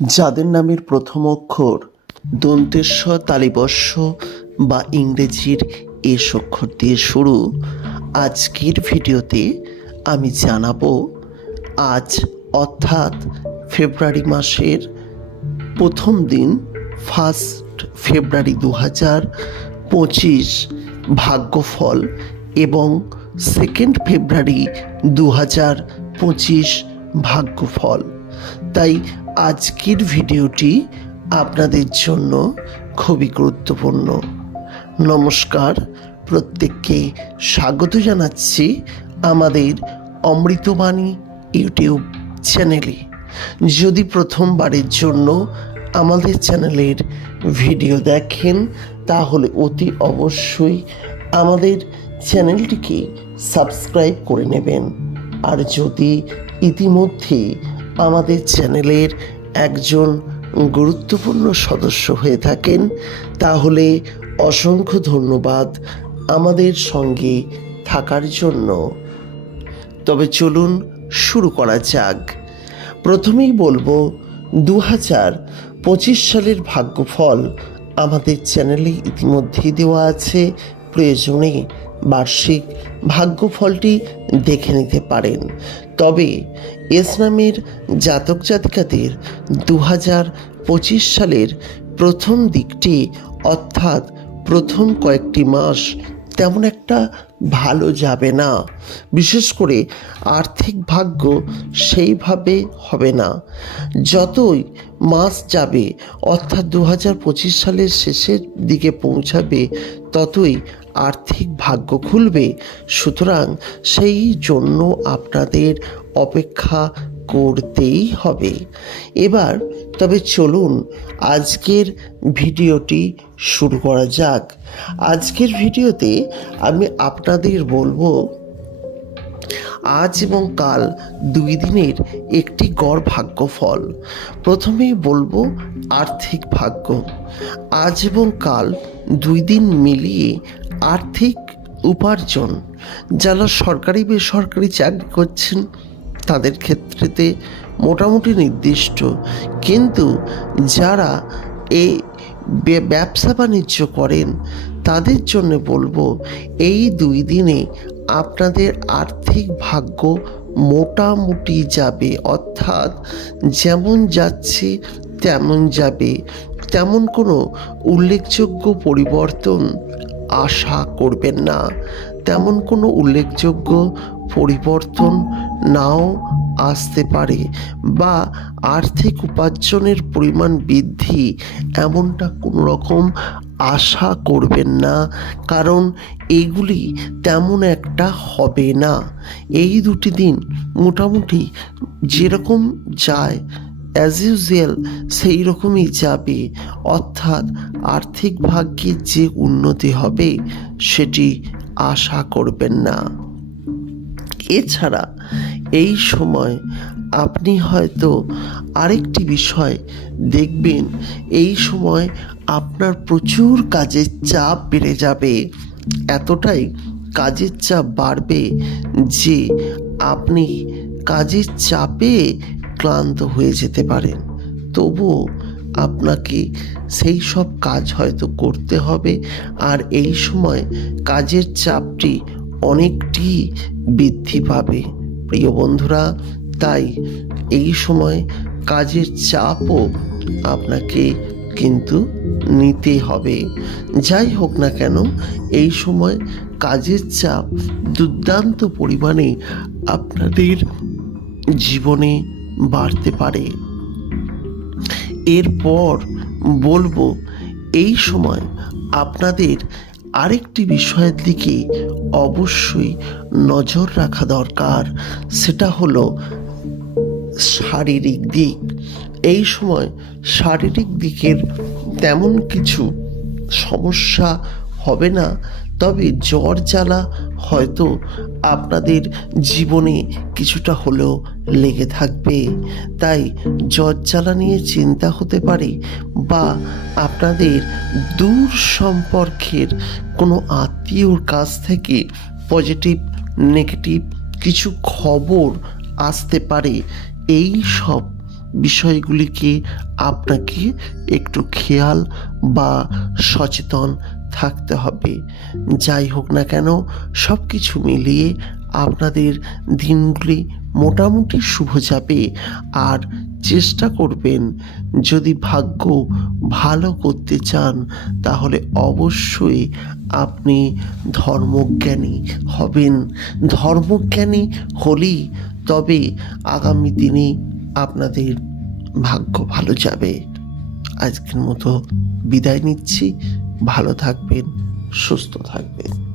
যাদের নামের প্রথম অক্ষর দন্তেস্ব তালিবস্য বা ইংরেজির এস অক্ষর দিয়ে শুরু, আজকের ভিডিওতে আমি জানাব, আজ অর্থাৎ ফেব্রুয়ারি মাসের প্রথম দিন ফার্স্ট ফেব্রুয়ারি দু হাজার পঁচিশ ভাগ্যফল এবং সেকেন্ড ফেব্রুয়ারি দু হাজার পঁচিশ ভাগ্যফল। তাই আজকের ভিডিওটি আপনাদের জন্য খুবই গুরুত্বপূর্ণ। নমস্কার, প্রত্যেককে স্বাগত জানাচ্ছি আমাদের অমৃতবাণী ইউটিউব চ্যানেলে। যদি প্রথমবারের জন্য আমাদের চ্যানেলের ভিডিও দেখেন, তাহলে অতি অবশ্যই আমাদের চ্যানেলটিকে সাবস্ক্রাইব করে নেবেন। আর যদি ইতিমধ্যে আমাদের চ্যানেলের একজন গুরুত্বপূর্ণ সদস্য হয়ে থাকেন, তাহলে অসংখ্য ধন্যবাদ আমাদের সঙ্গে থাকার জন্য। তবে চলুন শুরু করা যাক। প্রথমেই বলব দু হাজার পঁচিশ সালের ভাগ্যফল আমাদের চ্যানেলে ইতিমধ্যেই দেওয়া আছে। প্রয়োজনে বার্ষিক ভাগ্যফলটি দেখে নিতে পারেন। তবে ইসলামের জাতক জাতিকাদের দু হাজার পঁচিশ সালের প্রথম দিকটি অর্থাৎ প্রথম কয়েকটি মাস তেমন একটা ভালো যাবে না। বিশেষ করে আর্থিক ভাগ্য সেইভাবে হবে না। যতই মাস যাবে, অর্থাৎ দু হাজার পঁচিশ সালের শেষের দিকে পৌঁছাবে, ততই আর্থিক ভাগ্য খুলবে। সুতরাং সেই জন্য আপনাদের অপেক্ষা করতেই হবে। এবার তবে চলুন আজকের ভিডিওটি শুরু করা যাক। আজকের ভিডিওতে আমি আপনাদের বলব, আজ এবং কাল দুই দিনের একটি গড় ভাগ্য ফল। প্রথমেই বলব, আর্থিক ভাগ্য। আজ এবং কাল দুই দিন মিলিয়ে আর্থিক উপার্জন। যারা সরকারি বেসরকারি চাকরি করছেন, তাদের ক্ষেত্রেতে মোটামুটি নির্দিষ্ট। কিন্তু যারা এই ব্যবসা বাণিজ্য করেন, তাদের জন্য বলব, এই দুই দিনে আপনাদের আর্থিক ভাগ্য মোটামুটি যাবে। অর্থাৎ যেমন যাচ্ছে, তেমন যাবে। তেমন কোনো উল্লেখযোগ্য পরিবর্তন আশা করবেন না। তেমন কোনো উল্লেখযোগ্য পরিবর্তন নাও আসতে পারে বা আর্থিক উপার্জনের পরিমাণ বৃদ্ধি এমনটা কোনো রকম আশা করবেন না, কারণ এগুলি তেমন একটা হবে না। এই দুটি দিন মোটামুটি যেরকম যায় অ্যাজ ইউজুয়াল সেই রকমই যাবে। অর্থাৎ আর্থিক ভাগ্যে যে উন্নতি হবে, সেটি আশা করবেন না। এছাড়া এই সময় আপনি হয়তো আরেকটি বিষয় দেখবেন, এই সময় আপনার প্রচুর কাজের চাপ বেড়ে যাবে। এতটাই কাজের চাপ বাড়বে যে আপনি কাজের চাপে ক্লান্ত হয়ে যেতে পারেন তবুও আপনাকে সেই সব কাজ হয়তো করতে হবে, আর এই সময় কাজের চাপটি অনেকটি বৃদ্ধি পাবে। প্রিয় বন্ধুরা, তাই এই সময় কাজের চাপও আপনাকে কিন্তু নিতে হবে। যাই হোক না কেন, এই সময় কাজের চাপ দুর্দান্ত পরিমাণে আপনাদের জীবনে বাড়তে পারে। এরপর বলব, এই সময় আপনাদের আরেকটি বিষয়ের দিকে অবশ্যই নজর রাখা দরকার, সেটা হলো শারীরিক দিক। এই সময় শারীরিক দিকের তেমন কিছু সমস্যা হবে না তবে জ্বর জ্বালা হয়তো আপনাদের জীবনে কিছুটা হলেও লেগে থাকবে। তাই জ্বর জ্বালা নিয়ে চিন্তা হতে পারে বা আপনাদের দূর সম্পর্কের কোনো আত্মীয়র কাছ থেকে পজিটিভ, নেগেটিভ কিছু খবর আসতে পারে। এই সব বিষয়গুলিকে আপনাকে একটু খেয়াল বা সচেতন থাকতে হবে। যাই হোক না কেন সব কিছু মিলিয়ে আপনাদের দিনগুলি মোটামুটি শুভ যাবে। আর চেষ্টা করবেন, যদি ভাগ্য ভালো করতে চান, তাহলে অবশ্যই আপনি ধর্মজ্ঞানী হবেন। ধর্মজ্ঞানী হলেই তবে আগামী দিনে আপনাদের ভাগ্য ভালো যাবে। আজকের মতো বিদায় নিচ্ছি। ভালো থাকবেন সুস্থ থাকবেন।